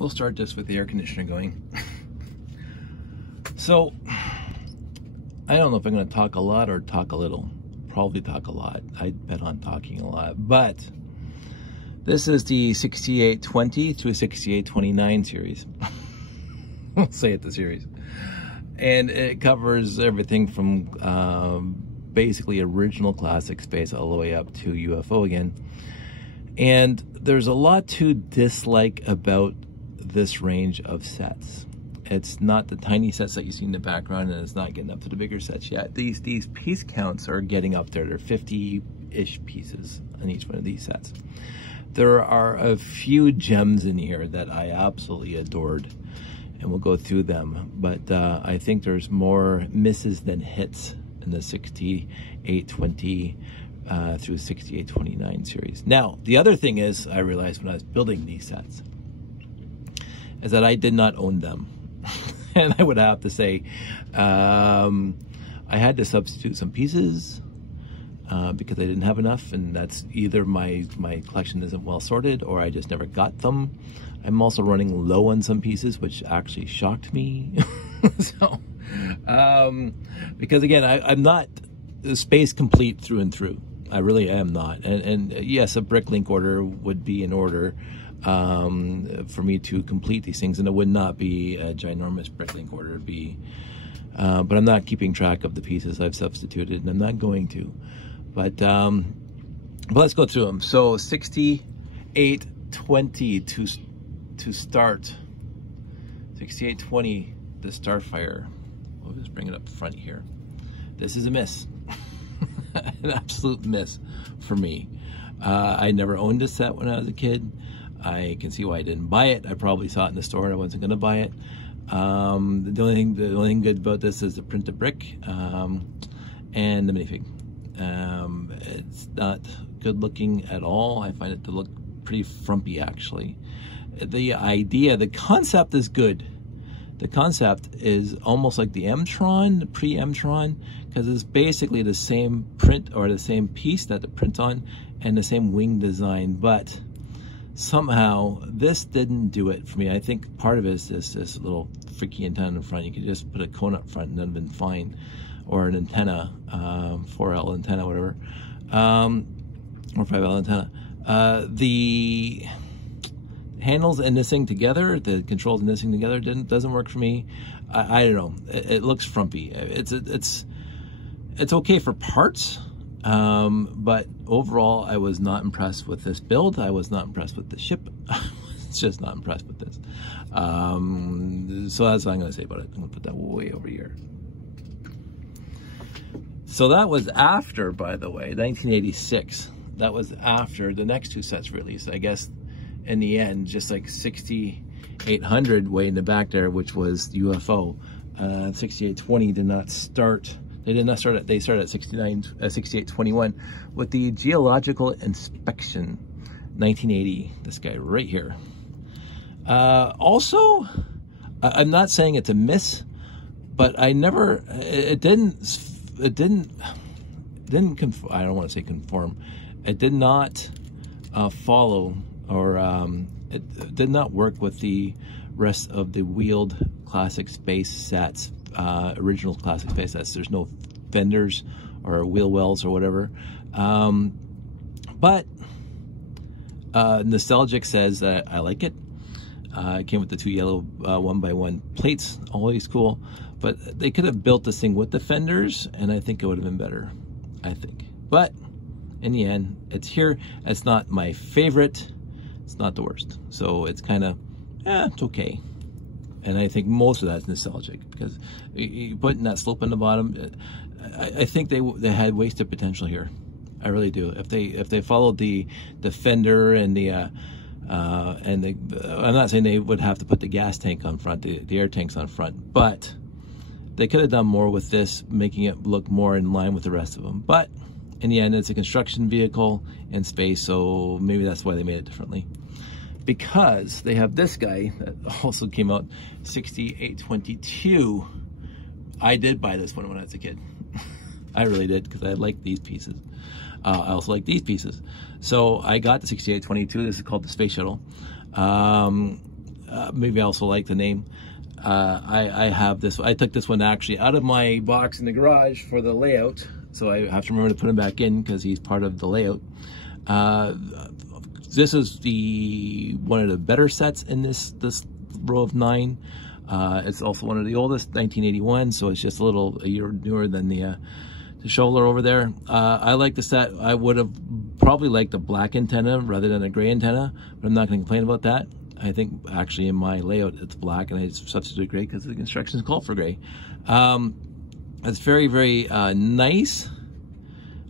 we'll start just with the air conditioner going. So, I don't know if I'm going to talk a lot or talk a little. Probably talk a lot. I bet on talking a lot. But this is the 6820 through 6829 series. We'll say it the series. And it covers everything from basically original classic space all the way up to UFO again. And there's a lot to dislike about this range of sets. It's not the tiny sets that you see in the background, and it's not getting up to the bigger sets yet. These piece counts are getting up there. They're 50-ish pieces on each one of these sets. There are a few gems in here that I absolutely adored, and we'll go through them. But I think there's more misses than hits in the 6820 through 6829 series. Now, the other thing is, I realized when I was building these sets, is that I did not own them. And I would have to say, I had to substitute some pieces because I didn't have enough, and that's either my collection isn't well sorted or I just never got them. I'm also running low on some pieces, which actually shocked me. So, because again, I'm not space complete through and through. I really am not. And yes, a bricklink order would be in order for me to complete these things, and it would not be a ginormous bricklink order. It'd be, but I'm not keeping track of the pieces I've substituted, and I'm not going to. But let's go through them. So 6820 to start. 6820, the Starfire. We'll just bring it up front here. This is a miss. An absolute miss for me. I never owned a set when I was a kid. I can see why I didn't buy it. I probably saw it in the store and I wasn't going to buy it. The only thing good about this is the printed brick and the minifig. It's not good looking at all. I find it to look pretty frumpy, actually. The idea, the concept is good. The concept is almost like the M-Tron, the pre-M-Tron, because it's basically the same print or the same piece that the print on and the same wing design, but somehow this didn't do it for me. I think part of it is this little freaky antenna in front. You could just put a cone up front and that'd have been fine, or an antenna, 4L antenna, whatever, or 5L antenna. The handles and this thing together, the controls and this thing together doesn't work for me. I don't know. It looks frumpy. It's okay for parts, but overall, I was not impressed with this build. I was not impressed with the ship. I was just not impressed with this. So that's what I'm going to say about it. I'm going to put that way over here. So that was after, by the way, 1986. That was after the next two sets released. I guess in the end, just like 6800 way in the back there, which was UFO. 6820 did not start. They did not start at, they started at 6821 with the geological inspection, 1980. This guy right here. Also, I'm not saying it's a miss, but I never, it didn't conform. I don't want to say conform. It did not follow, or it did not work with the rest of the wheeled classic space sets. Original classic space sets. There's no fenders or wheel wells or whatever. But Nostalgic says that I like it. It came with the two yellow 1x1 plates, always cool. But they could have built this thing with the fenders, and I think it would have been better. I think. But in the end, it's here. It's not my favorite. It's not the worst. So it's kind of, it's okay. And I think most of that's nostalgic, because you putting that slope in the bottom, I think they had wasted potential here. I really do. If they followed the fender and I'm not saying they would have to put the gas tank on front, the air tanks on front, but they could have done more with this, making it look more in line with the rest of them. But in the end, it's a construction vehicle in space, so maybe that's why they made it differently. Because they have this guy that also came out, 6822. I did buy this one when I was a kid. I really did, because I like these pieces. I also like these pieces. So I got the 6822. This is called the Space Shuttle. maybe I also like the name. I have this. I took this one actually out of my box in the garage for the layout, so I have to remember to put him back in because he's part of the layout. This is one of the better sets in this row of 9. It's also one of the oldest, 1981, so it's just a year newer than the shoulder over there. I like the set. I would have probably liked a black antenna rather than a gray antenna, but I'm not going to complain about that. I think actually in my layout it's black and I substitute gray because the instructions call for gray. It's very, very nice.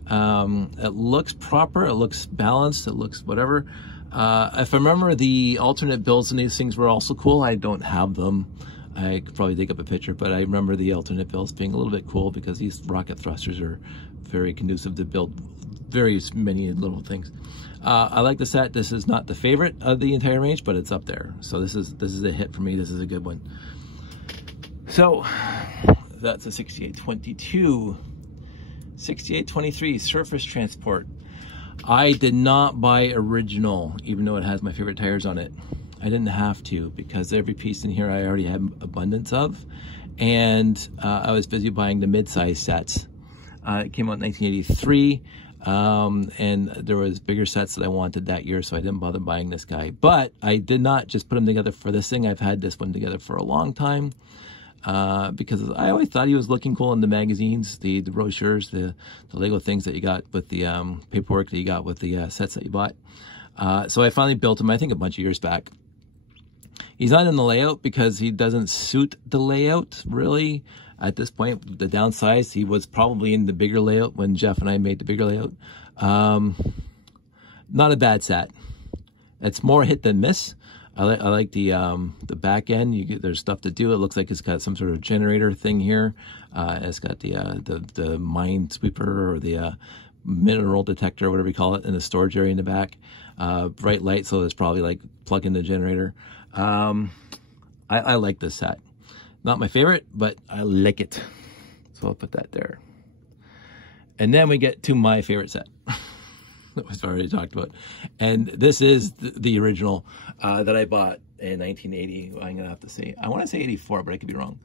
It looks proper, it looks balanced, it looks whatever. If I remember, the alternate builds in these things were also cool. I don't have them. I could probably dig up a picture, but I remember the alternate builds being a little bit cool because these rocket thrusters are very conducive to build many little things. I like the set. This is not the favorite of the entire range, but it's up there. So this is a hit for me. This is a good one. So that's a 6822. 6823 surface transport. I did not buy original, even though it has my favorite tires on it. I didn't have to because every piece in here I already had abundance of, and I was busy buying the mid-size sets. It came out in 1983, and there was bigger sets that I wanted that year, so I didn't bother buying this guy. But I did not just put them together for this thing. I've had this one together for a long time. Because I always thought he was looking cool in the magazines, the brochures, the Lego things that you got with the paperwork that you got with the sets that you bought. So I finally built him, I think, a bunch of years back. He's not in the layout because he doesn't suit the layout, really. At this point, the downsized, he was probably in the bigger layout when Jeff and I made the bigger layout. Not a bad set. It's more hit than miss. I like the back end. There's stuff to do. It looks like it's got some sort of generator thing here. It's got the minesweeper or the mineral detector, or whatever you call it, in the storage area in the back. Bright light, so it's probably like plug in the generator. I like this set. Not my favorite, but I like it. So I'll put that there. And then we get to my favorite set. That we've already talked about. And this is the original that I bought in 1980. I'm going to have to say, I want to say 84, but I could be wrong.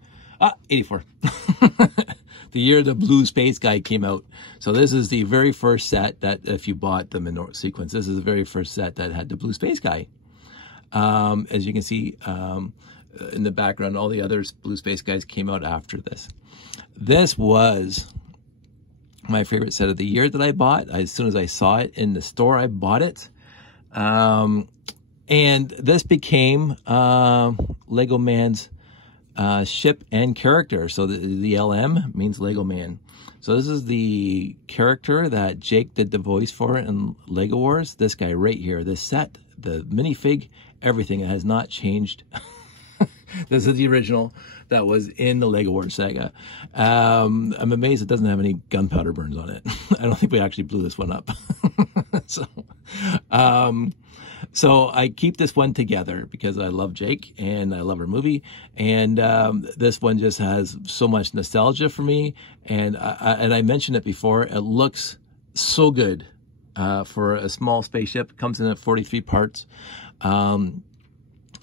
84. The year the Blue Space Guy came out. So this is the very first set that, if you bought them in sequence, this is the very first set that had the Blue Space Guy. As you can see in the background, all the others Blue Space Guys came out after this. This was my favorite set of the year that I bought. As soon as I saw it in the store, I bought it. And this became Lego Man's ship and character. So the LM means Lego Man. So this is the character that Jake did the voice for in Lego Wars. This guy right here, this set, the minifig, everything, it has not changed. This is the original that was in the Lego Wars saga. I'm amazed it doesn't have any gunpowder burns on it. I don't think we actually blew this one up. So I keep this one together because I love Jake and I love her movie. And this one just has so much nostalgia for me. And I mentioned it before, it looks so good for a small spaceship. It comes in at 43 parts.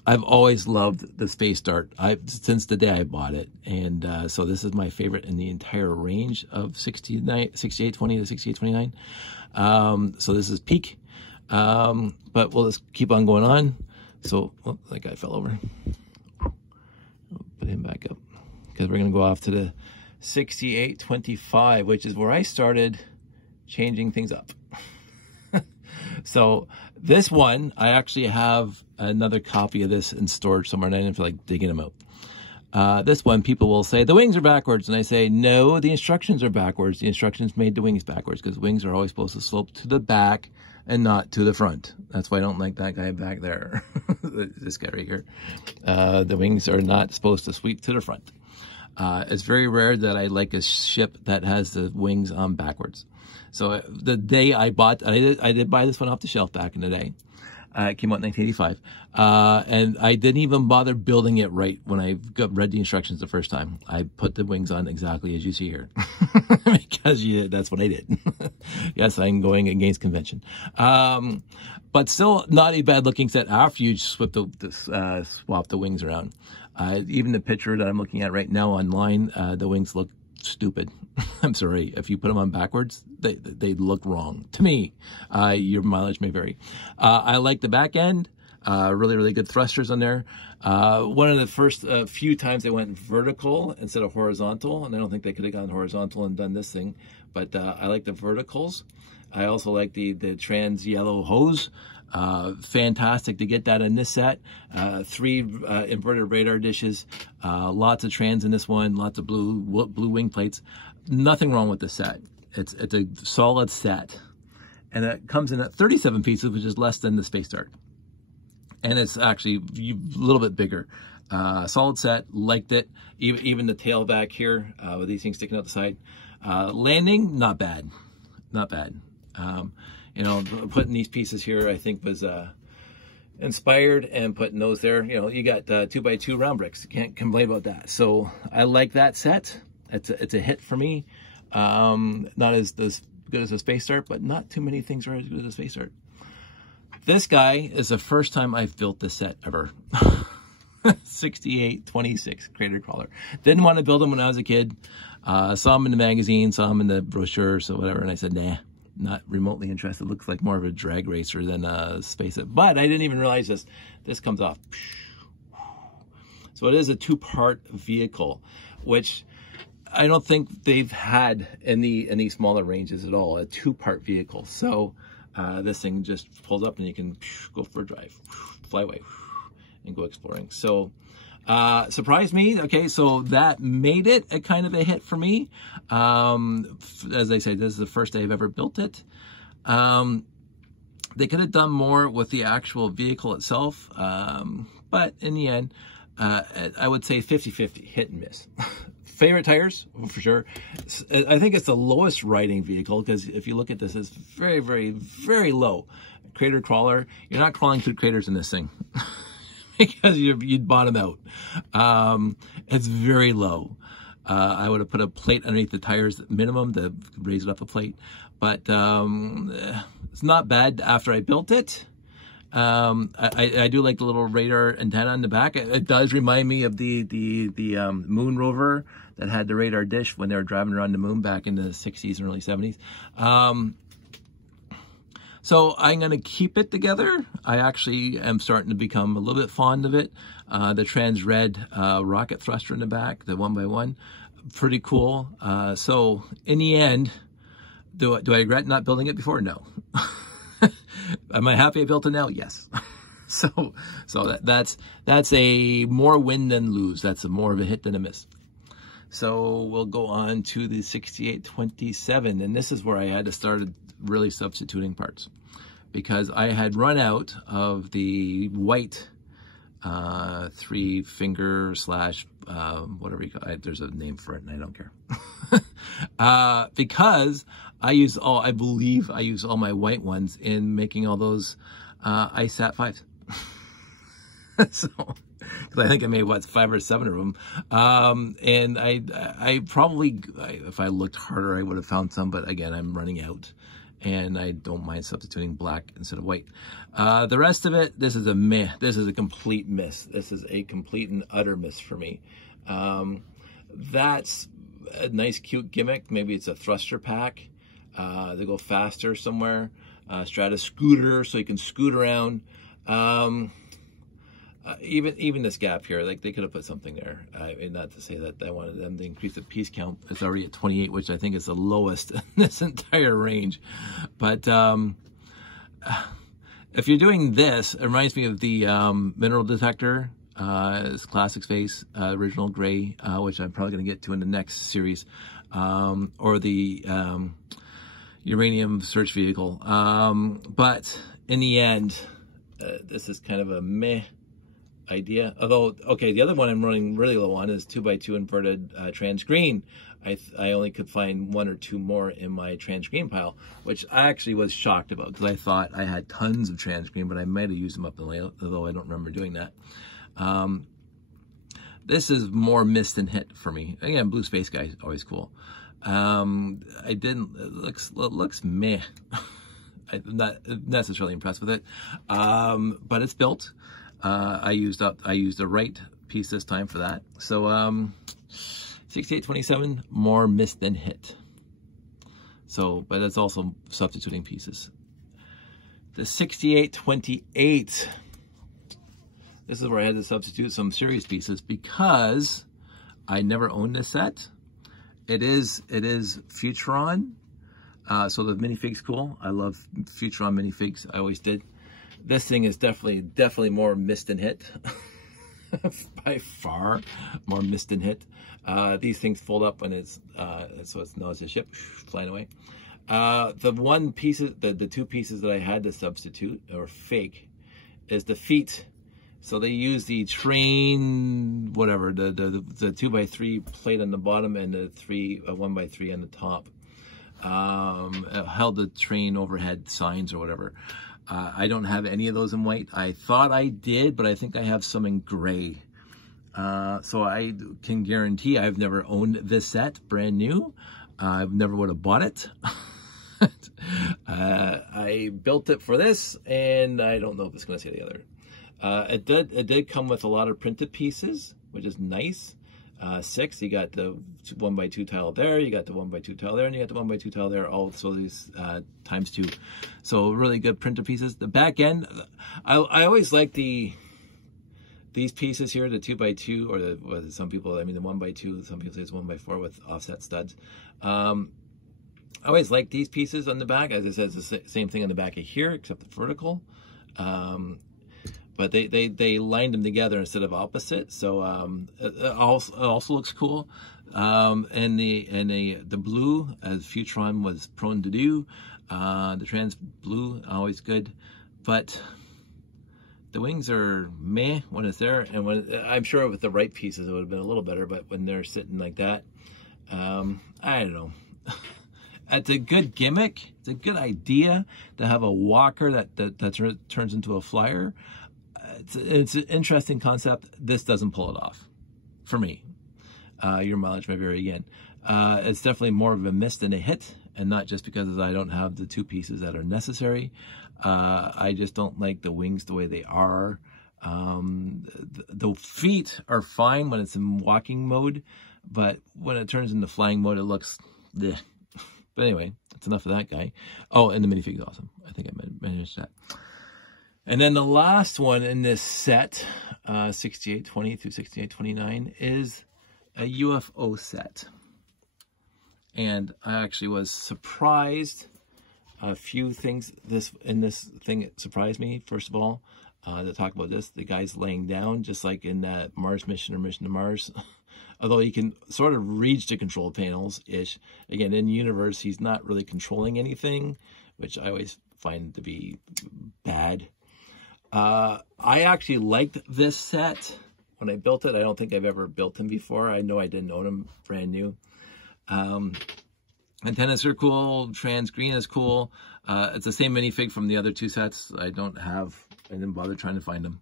I've always loved the Space Dart since the day I bought it. And so this is my favorite in the entire range of 6820 to 6829. So this is peak. But we'll just keep on going on. So, oh, that guy fell over. Put him back up because we're going to go off to the 6825, which is where I started changing things up. So this one, I actually have another copy of this in storage somewhere, and I didn't feel like digging them out. This one, people will say, the wings are backwards. And I say, no, the instructions are backwards. The instructions made the wings backwards because wings are always supposed to slope to the back and not to the front. That's why I don't like that guy back there. This guy right here. The wings are not supposed to sweep to the front. It's very rare that I like a ship that has the wings on backwards. So the day I bought, I did buy this one off the shelf back in the day. It came out in 1985. And I didn't even bother building it right when I read the instructions the first time. I put the wings on exactly as you see here. because that's what I did. Yes, I'm going against convention. But still not a bad looking set after you swap the wings around. Even the picture that I'm looking at right now online, the wings look stupid. I'm sorry. If you put them on backwards, they look wrong to me. Your mileage may vary. I like the back end. Really, really good thrusters on there. One of the first few times they went vertical instead of horizontal, and I don't think they could have gone horizontal and done this thing, but I like the verticals. I also like the trans yellow hose. Fantastic to get that in this set. 3 inverted radar dishes, lots of trans in this one, lots of blue wing plates. Nothing wrong with the set. It's a solid set, and it comes in at 37 pieces, which is less than the Space Dart. And it's actually a little bit bigger. Solid set, liked it. Even the tail back here with these things sticking out the side. Landing, not bad, not bad. You know, putting these pieces here, I think was inspired, and putting those there. You know, you got 2x2 round bricks. Can't complain about that. So I like that set. It's a hit for me. Not as good as a Space Dart, but not too many things are as good as a Space Dart. This guy is the first time I've built this set ever. 6826 Crater Crawler. Didn't want to build them when I was a kid. Saw them in the magazine, saw them in the brochures or whatever, and I said, nah, not remotely interested. Looks like more of a drag racer than a space set. But I didn't even realize this comes off. So it is a 2-part vehicle, which I don't think they've had in the smaller ranges at all, a 2-part vehicle. So this thing just pulls up and you can go for a drive, fly away, and go exploring. So surprised me. Okay, so that made it a kind of a hit for me. As I say, this is the first day I've ever built it. They could have done more with the actual vehicle itself, but in the end, I would say 50-50, hit and miss. Favorite tires, for sure. I think it's the lowest riding vehicle, because if you look at this, it's very, very, very low. Crater crawler, you're not crawling through craters in this thing because you'd bottom out. It's very low. I would have put a plate underneath the tires minimum to raise it up a plate, but it's not bad after I built it. I do like the little radar antenna on the back. It does remind me of the moon rover that had the radar dish when they were driving around the moon back in the 60s and early 70s. So I'm going to keep it together. I actually am starting to become a little bit fond of it. The trans red rocket thruster in the back, the 1x1, pretty cool. So in the end, do I regret not building it before? No. Am I happy I built it now? Yes. So that's a more win than lose. That's more of a hit than a miss. So we'll go on to the 6827, and this is where I had to start really substituting parts, because I had run out of the white 3-finger slash whatever you call it. There's a name for it, and I don't care. Because I believe I use all my white ones in making all those ISAT 5s. So, because I think I made, what, 5 or 7 of them. And I probably, if I looked harder, I would have found some, but again, I'm running out. And I don't mind substituting black instead of white. The rest of it, this is a meh. This is a complete miss. This is a complete and utter miss for me. That's a nice, cute gimmick. Maybe it's a thruster pack to go faster somewhere. Strata scooter, so you can scoot around. Even this gap here, like, they could have put something there. Not to say that I wanted them to increase the piece count. It's already at 28, which I think is the lowest in this entire range. But if you're doing this, it reminds me of the mineral detector. It's classic space, original gray, which I'm probably going to get to in the next series, or the uranium search vehicle. But in the end, this is kind of a meh idea. Although, okay, the other one I'm running really low on is 2x2 inverted trans green. I only could find 1 or 2 more in my trans green pile, which I actually was shocked about, because I thought I had tons of trans green, but I might have used them up the layout, although I don't remember doing that. This is more miss than hit for me. Again, blue space guy is always cool. I didn't, it looks meh. I'm not necessarily impressed with it, but it's built. I used the right piece this time for that. So 6827, more miss than hit. So, but it's also substituting pieces. The 6828. This is where I had to substitute some serious pieces because I never owned this set. It is Futuron. So the minifig's cool. I love Futuron minifigs. I always did. This thing is definitely more missed than hit. By far more missed than hit. These things fold up when it's so it's known as a ship flying away. The two pieces that I had to substitute or fake is the feet. So they use the train, whatever, the 2x3 plate on the bottom and the 1x3 on the top. Held the train overhead signs or whatever. I don't have any of those in white. I thought I did, but I think I have some in gray. So I can guarantee I've never owned this set, brand new. I never would have bought it. I built it for this, and I don't know if it's going to say the other. It did come with a lot of printed pieces, which is nice. 6, you got the 1x2 tile there, you got the 1x2 tile there, and you got the 1x2 tile there, also these ×2. So really good printed pieces. The back end, I always like these pieces here, the 2x2, or some people, I mean the 1x2, some people say it's 1x4 with offset studs. I always like these pieces on the back. As I said, it's the same thing on the back of here, except the vertical. But they lined them together instead of opposite, so it also looks cool. And the blue, as Futuron was prone to do, the trans blue, always good. But the wings are meh when it's there, and when I'm sure with the right pieces it would have been a little better. But when they're sitting like that, I don't know. It's a good gimmick. It's a good idea to have a walker that turns into a flyer. It's an interesting concept. This doesn't pull it off, for me. Your mileage may vary again. It's definitely more of a miss than a hit, and not just because I don't have the two pieces that are necessary. I just don't like the wings the way they are. The feet are fine when it's in walking mode, but when it turns into flying mode, it looks bleh. But anyway, that's enough of that guy. Oh, and the minifig is awesome. I think I mentioned that. And then the last one in this set, 6820 through 6829, is a UFO set. And I actually was surprised. A few things in this thing that surprised me. First of all, to talk about this, the guy's laying down, just like in that Mars mission or Mission to Mars. Although he can sort of reach the control panels-ish. Again, in the universe, he's not really controlling anything, which I always find to be bad. I actually liked this set when I built it. I don't think I've ever built him before. I know I didn't own him brand new. Antennas are cool. Trans green is cool. It's the same minifig from the other two sets. I didn't bother trying to find them.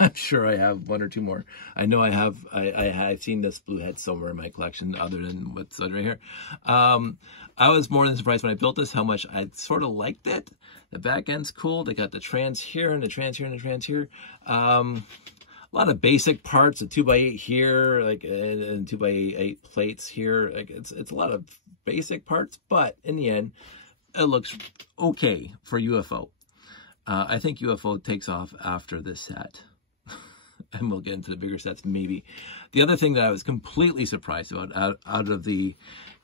I'm sure I have one or two more. I know I have. I've seen this blue head somewhere in my collection, other than what's right here. I was more than surprised when I built this how much I sort of liked it. The back end's cool. They got the trans here and the trans here and the trans here. A lot of basic parts. A 2x8 here, like and 2x8 plates here. Like it's a lot of basic parts, but in the end, it looks okay for UFO. I think UFO takes off after this set. And we'll get into the bigger sets maybe. The other thing that I was completely surprised about, out of the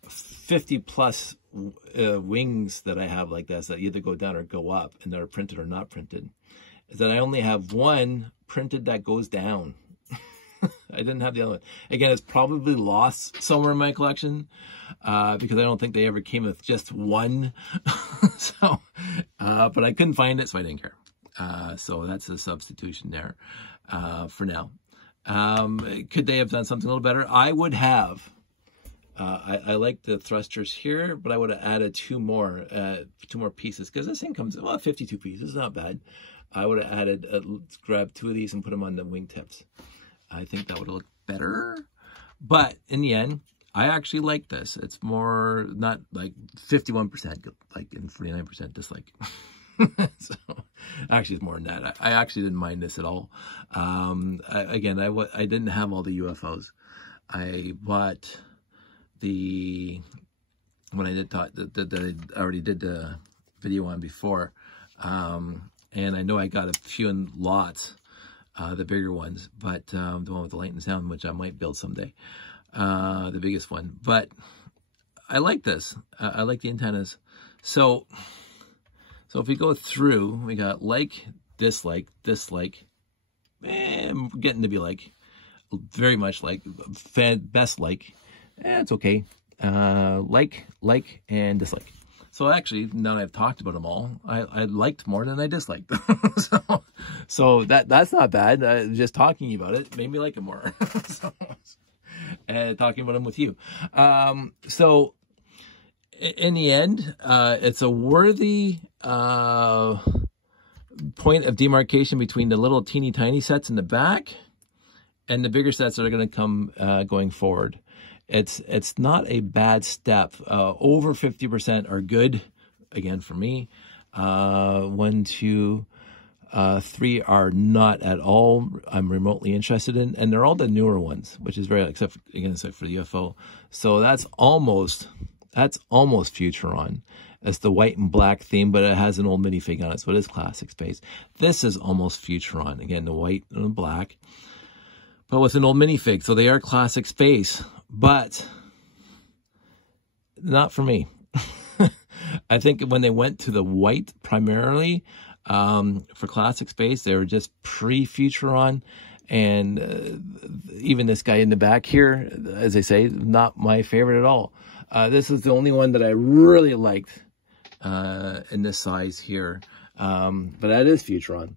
50 plus wings that I have like this, that either go down or go up, and they're printed or not printed, is that I only have one printed that goes down. I didn't have the other one. Again, it's probably lost somewhere in my collection, because I don't think they ever came with just one. So, but I couldn't find it, so I didn't care. So that's a substitution there for now. Could they have done something a little better? I would have. I like the thrusters here, but I would have added two more pieces, because this thing comes, well, 52 pieces, not bad. I would have added, grabbed two of these and put them on the wingtips. I think that would have looked better. But in the end, I actually like this. It's more, not like 51% like and 49% dislike. So actually it's more than that. I actually didn't mind this at all. Again, I didn't have all the UFOs. I bought the, when I did talk, that I already did the video on before, and I know I got a few in lots, the bigger ones, but the one with the light and sound, which I might build someday, the biggest one. But I like this. I like the antennas. So if we go through, we got like, dislike, dislike, getting to be like, very much like, best like, it's okay, like, and dislike. So actually, now that I've talked about them all, I liked more than I disliked. so that's not bad. Just talking about it made me like it more. And talking about them with you. So in the end, it's a worthy point of demarcation between the little teeny tiny sets in the back and the bigger sets that are going to come going forward. It's not a bad step. Over 50% are good, again, for me. 1, 2, 3 are not at all. I'm remotely interested in, and they're all the newer ones, which is very, except for the UFO. So that's almost Futuron. It's the white and black theme, but it has an old minifig on it, so it is classic space. This is almost Futuron. Again, the white and the black, but with an old minifig. So they are classic space, but not for me. I think when they went to the white primarily for classic space, they were just pre-Futuron. And even this guy in the back here, as I say, not my favorite at all. This is the only one that I really liked in this size here. But that is Futuron.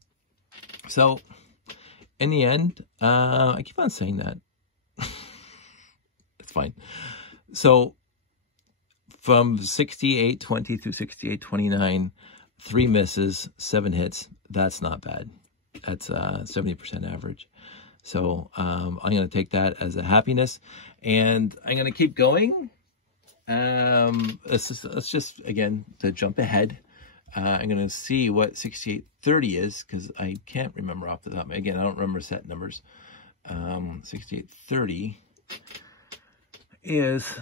So in the end, I keep on saying that. It's fine. So from 68.20 through 68.29, 3 misses, 7 hits. That's not bad. That's 70% average. So I'm going to take that as a happiness, and I'm going to keep going. Let's just again, to jump ahead, I'm going to see what 6830 is, because I can't remember off the top. Again, I don't remember set numbers. 6830 is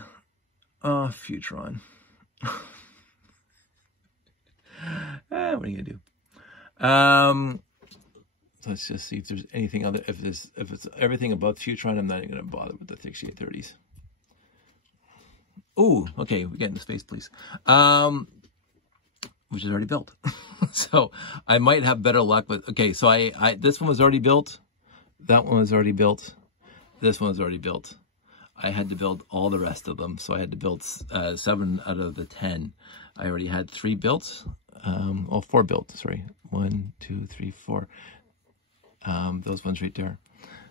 Futuron. What are you gonna do? So let's just see if there's anything other. If it's everything above Futuron, I'm not even gonna bother with the 6830s. Oh, okay, we're getting the Space Police, which is already built. So I might have better luck with. Okay, so I this one was already built. That one was already built. This one was already built. I had to build all the rest of them, so I had to build 7 out of the 10. I already had 3 built. 4 built. Sorry, 1, 2, 3, 4. Those ones right there.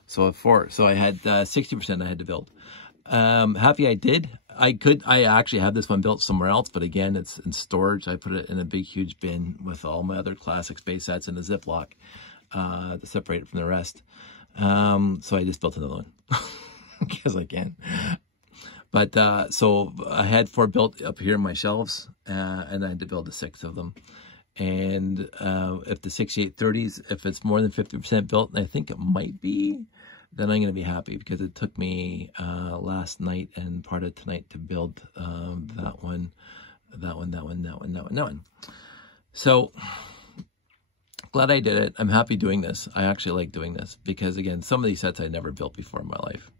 So 4. So I had 60% I had to build. Happy I did. I actually have this one built somewhere else, but again, it's in storage. I put it in a big, huge bin with all my other classic space sets in a Ziploc to separate it from the rest. So I just built another one because I can. But so I had 4 built up here in my shelves, and I had to build the 6 of them. And if the 6830s, if it's more than 50% built, and I think it might be, then I'm going to be happy, because it took me last night and part of tonight to build that one. So glad I did it. I'm happy doing this. I actually like doing this because, again, some of these sets I never built before in my life.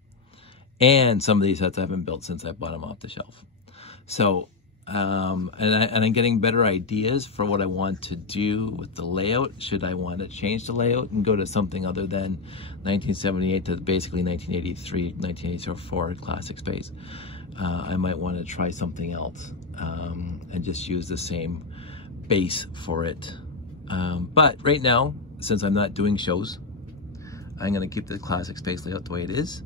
And some of these sets I haven't built since I bought them off the shelf. So, and I'm getting better ideas for what I want to do with the layout. Should I want to change the layout and go to something other than 1978 to basically 1983, 1984 classic space? I might want to try something else and just use the same base for it. But right now, since I'm not doing shows, I'm going to keep the classic space layout the way it is.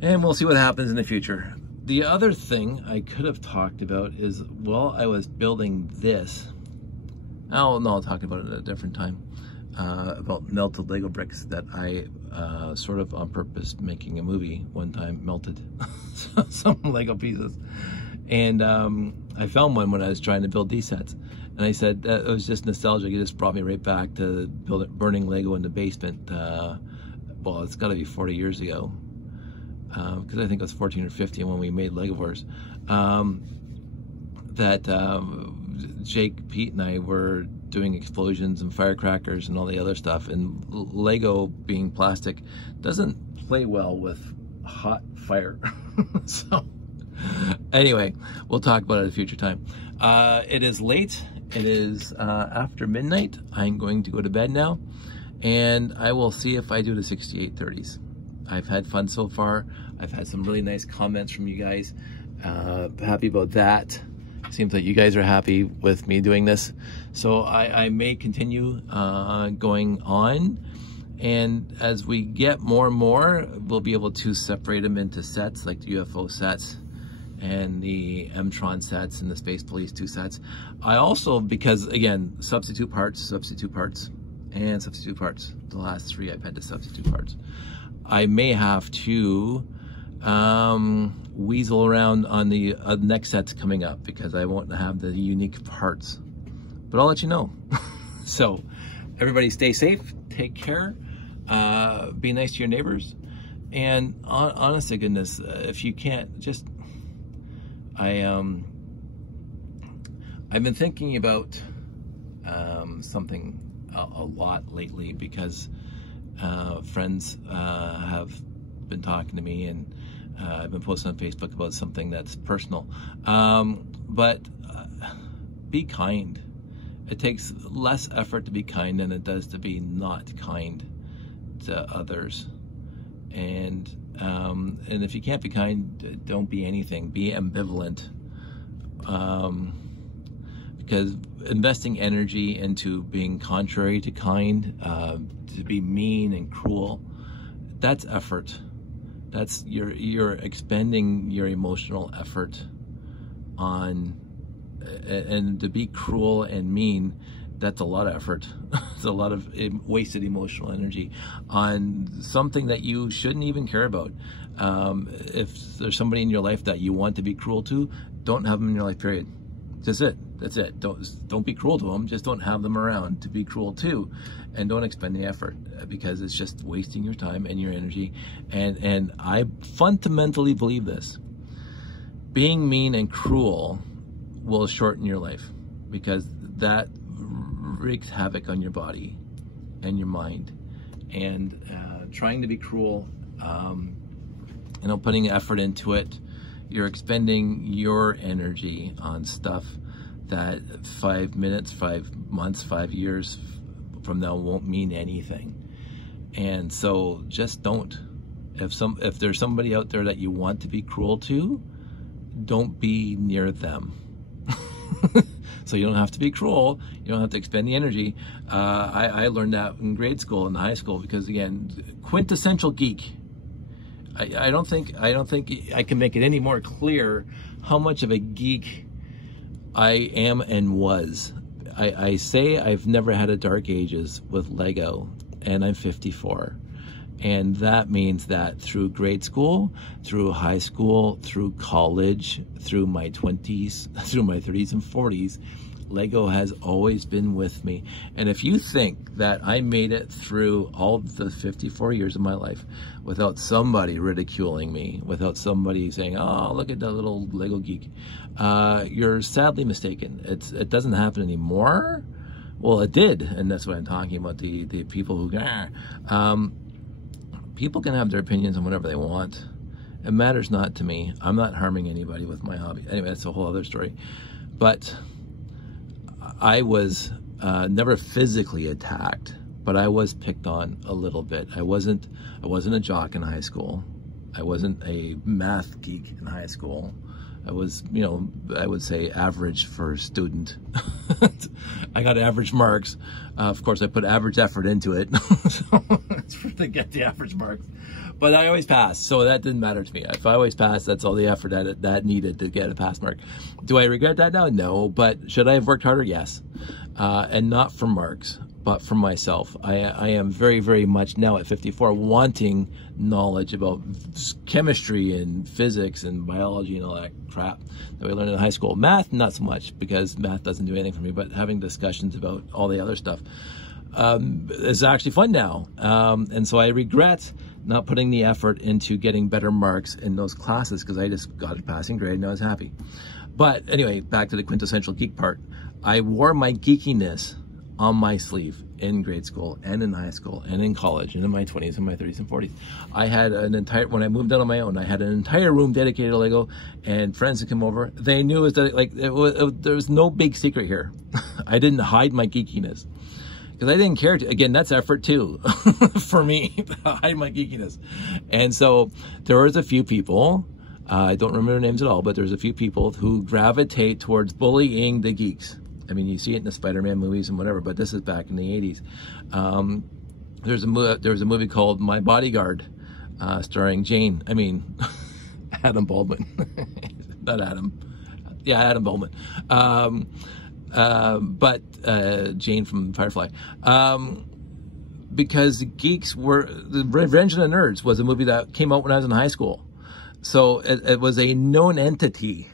And we'll see what happens in the future. The other thing I could have talked about is, while I was building this, I'll talk about it at a different time. about melted Lego bricks that I sort of on purpose making a movie one time melted some Lego pieces. And I found one when I was trying to build these sets. And I said that it was just nostalgic. It just brought me right back to burning Lego in the basement. Well, it's got to be 40 years ago. Because I think it was 14 or 15 when we made Lego Wars. Jake, Pete, and I were doing explosions and firecrackers and all the other stuff. And Lego, being plastic, doesn't play well with hot fire. So, anyway, we'll talk about it at a future time. It is late. It is after midnight. I'm going to go to bed now. And I will see if I do the 6830s. I've had fun so far. I've had some really nice comments from you guys. Happy about that. Seems like you guys are happy with me doing this. So I may continue going on. And as we get more and more, we'll be able to separate them into sets, like the UFO sets and the M-Tron sets and the Space Police 2 sets. I also, because again, substitute parts, and substitute parts. The last 3 I've had to substitute parts. I may have to weasel around on the next sets coming up because I won't have the unique parts. But I'll let you know. So, everybody stay safe, take care, be nice to your neighbors, and honest to goodness, if you can't, just I've been thinking about something a lot lately because friends have been talking to me, and I've been posting on Facebook about something that's personal. But be kind. It takes less effort to be kind than it does to be not kind to others. And if you can't be kind, don't be anything. Be ambivalent. Because investing energy into being contrary to kind, to be mean and cruel, that's effort. That's you're expending your emotional effort on, and to be cruel and mean, that's a lot of effort. It's a lot of wasted emotional energy on something that you shouldn't even care about. If there's somebody in your life that you want to be cruel to, don't have them in your life, period. That's it. Don't be cruel to them. Just don't have them around to be cruel to, and don't expend the effort, because it's just wasting your time and your energy. And I fundamentally believe this: being mean and cruel will shorten your life, because that wreaks havoc on your body and your mind. And trying to be cruel, putting effort into it, you're expending your energy on stuff that 5 minutes, 5 months, 5 years from now won't mean anything. And so just don't. If there's somebody out there that you want to be cruel to, don't be near them. So you don't have to be cruel. You don't have to expend the energy. I learned that in grade school and high school, because again, quintessential geek. I don't think I can make it any more clear how much of a geek I am and was. I say I've never had a dark ages with Lego, and I'm 54. And that means that through grade school, through high school, through college, through my 20s, through my 30s and 40s, Lego has always been with me. And if you think that I made it through all the 54 years of my life without somebody ridiculing me, without somebody saying, oh, look at that little Lego geek, you're sadly mistaken. It doesn't happen anymore. Well, it did, and that's what I'm talking about, the people who... people can have their opinions on whatever they want. It matters not to me. I'm not harming anybody with my hobby. Anyway, that's a whole other story. But I was never physically attacked, but I was picked on a little bit. I wasn't a jock in high school. I wasn't a math geek in high school. I was, I would say average for a student. I got average marks. Of course, I put average effort into it so to get the average marks. But I always passed, so that didn't matter to me. If I always passed, that's all the effort that needed to get a pass mark. Do I regret that now? No. But should I have worked harder? Yes. And not for marks, but for myself. I am very, very much now at 54 wanting knowledge about chemistry and physics and biology and all that crap that we learned in high school. Math, not so much, because math doesn't do anything for me, but having discussions about all the other stuff is actually fun now. And so I regret not putting the effort into getting better marks in those classes, because I just got a passing grade and I was happy. But anyway, back to the quintessential geek part. I wore my geekiness on my sleeve in grade school and in high school and in college and in my 20s and my 30s and 40s. I had an entire, when I moved out on my own, I had an entire room dedicated to Lego, and friends would come over. They knew it was like, there was no big secret here. I didn't hide my geekiness, because I didn't care to. Again, that's effort too for me to hide my geekiness. And so there was a few people, I don't remember their names at all, but there's a few people who gravitate towards bullying the geeks. I mean, you see it in the Spider-Man movies and whatever, but this is back in the 80s. There was a movie called My Bodyguard, starring Adam Baldwin. Not Adam. Yeah, Adam Baldwin. But Jane from Firefly. Because the geeks were, the Revenge of the Nerds was a movie that came out when I was in high school. So it was a known entity.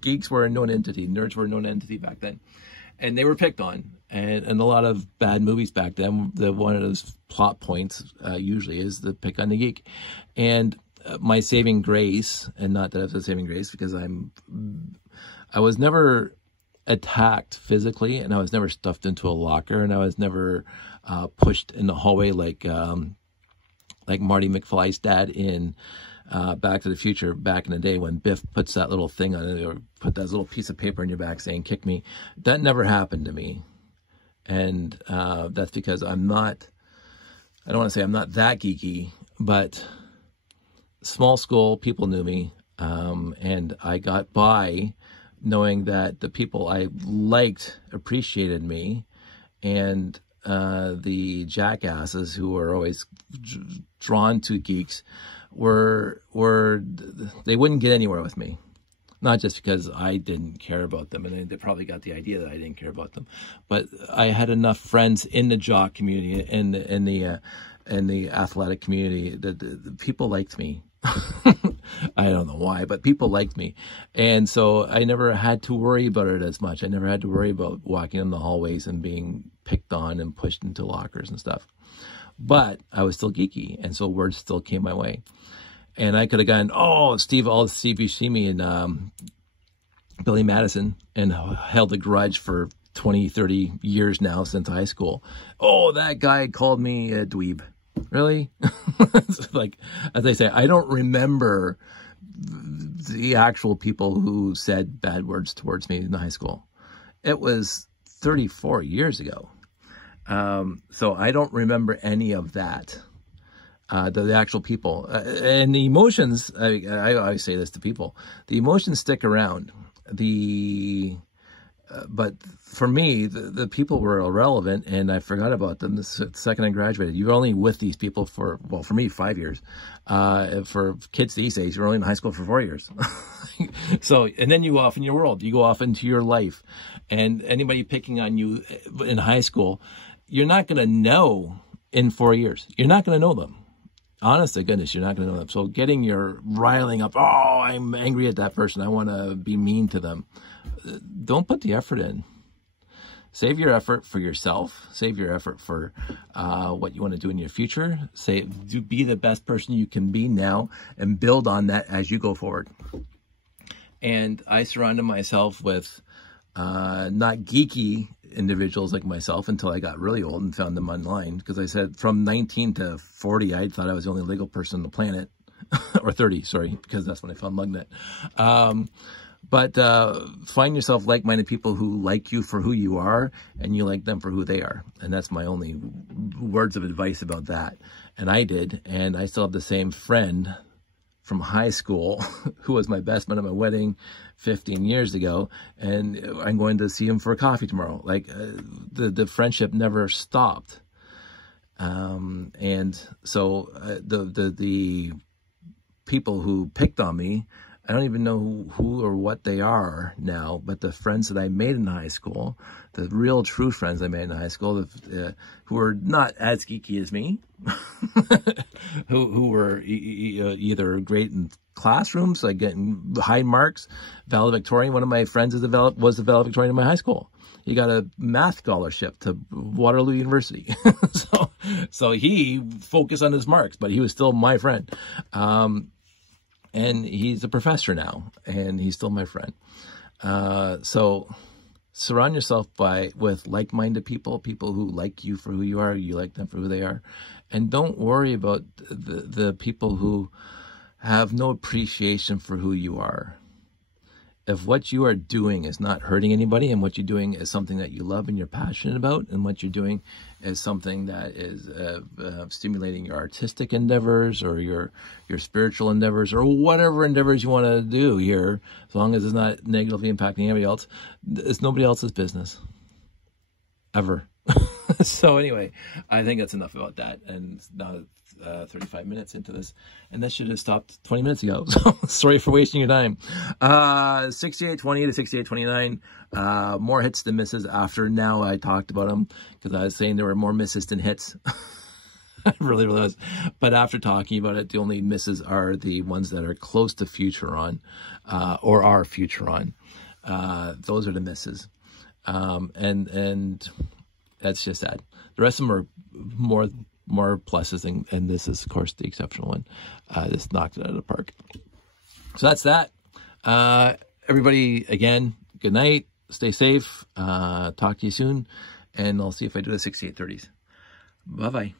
Geeks were a known entity. Nerds were a known entity back then. And they were picked on. And a lot of bad movies back then, one of those plot points usually is the pick on the geek. And my saving grace, and not that I was a saving grace, because I was never attacked physically, and I was never stuffed into a locker, and I was never pushed in the hallway like Marty McFly's dad in Back to the Future back in the day, when Biff puts that little thing on it, or put that little piece of paper in your back saying kick me. That never happened to me. And that's because I don't want to say I'm not that geeky, but small school, people knew me, and I got by knowing that the people I liked appreciated me, and the jackasses who were always drawn to geeks they wouldn't get anywhere with me. Not just because I didn't care about them, and they probably got the idea that I didn't care about them, but I had enough friends in the jock community, in the athletic community, that the people liked me. I don't know why, but people liked me. And so I never had to worry about it as much. I never had to worry about walking in the hallways and being picked on and pushed into lockers and stuff. But I was still geeky, and so words still came my way. And I could have gone, oh, Steve Buscemi and Billy Madison, and held a grudge for 20, 30 years now since high school. Oh, that guy called me a dweeb. Really? Like, as I say, I don't remember the actual people who said bad words towards me in high school. It was 34 years ago. So I don't remember any of that. The actual people. And the emotions, I always say this to people, the emotions stick around. But for me, the people were irrelevant, and I forgot about them the second I graduated. You're only with these people for, well, for me, 5 years. For kids these days, you're only in high school for 4 years. So, and then you go off in your world. You go off into your life. And anybody picking on you in high school, you're not going to know in 4 years. You're not going to know them. Honest to goodness, you're not going to know them. So getting your riling up, oh, I'm angry at that person, I want to be mean to them. Don't put the effort in. Save your effort for yourself. Save your effort for what you want to do in your future. Be the best person you can be now, and build on that as you go forward. And I surrounded myself with not geeky individuals like myself until I got really old and found them online. Because I said from 19 to 40, I thought I was the only legal person on the planet. Or 30, sorry, because that's when I found Mugnet. But find yourself like-minded people who like you for who you are, and you like them for who they are. And that's my only words of advice about that. And I did, and I still have the same friend from high school who was my best man at my wedding 15 years ago, and I'm going to see him for a coffee tomorrow. Like, the friendship never stopped. And so the people who picked on me I don't even know who or what they are now, but the friends that I made in high school, the real true friends I made in high school, who were not as geeky as me, who were either great in classrooms, like getting high marks, valedictorian. One of my friends was the valedictorian in my high school. He got a math scholarship to Waterloo University. so he focused on his marks, but he was still my friend. And he's a professor now, and he's still my friend. So surround yourself with like-minded people who like you for who you are, you like them for who they are. And don't worry about the people who have no appreciation for who you are. If what you are doing is not hurting anybody, and what you're doing is something that you love and you're passionate about, and what you're doing is something that is stimulating your artistic endeavors or your spiritual endeavors or whatever endeavors you want to do here, as long as it's not negatively impacting anybody else, it's nobody else's business. Ever. So anyway, I think that's enough about that. And now 35 minutes into this, and that should have stopped 20 minutes ago. So sorry for wasting your time. 6820 to 6829. More hits than misses after now I talked about them, because I was saying there were more misses than hits. I really was. But after talking about it, the only misses are the ones that are close to Futuron, or are Futuron. Those are the misses. And that's just sad. The rest of them are more pluses, and this is, of course, the exceptional one. This knocked it out of the park. So that's that. Everybody, again, good night. Stay safe. Talk to you soon. And I'll see if I do the 6830s. Bye-bye.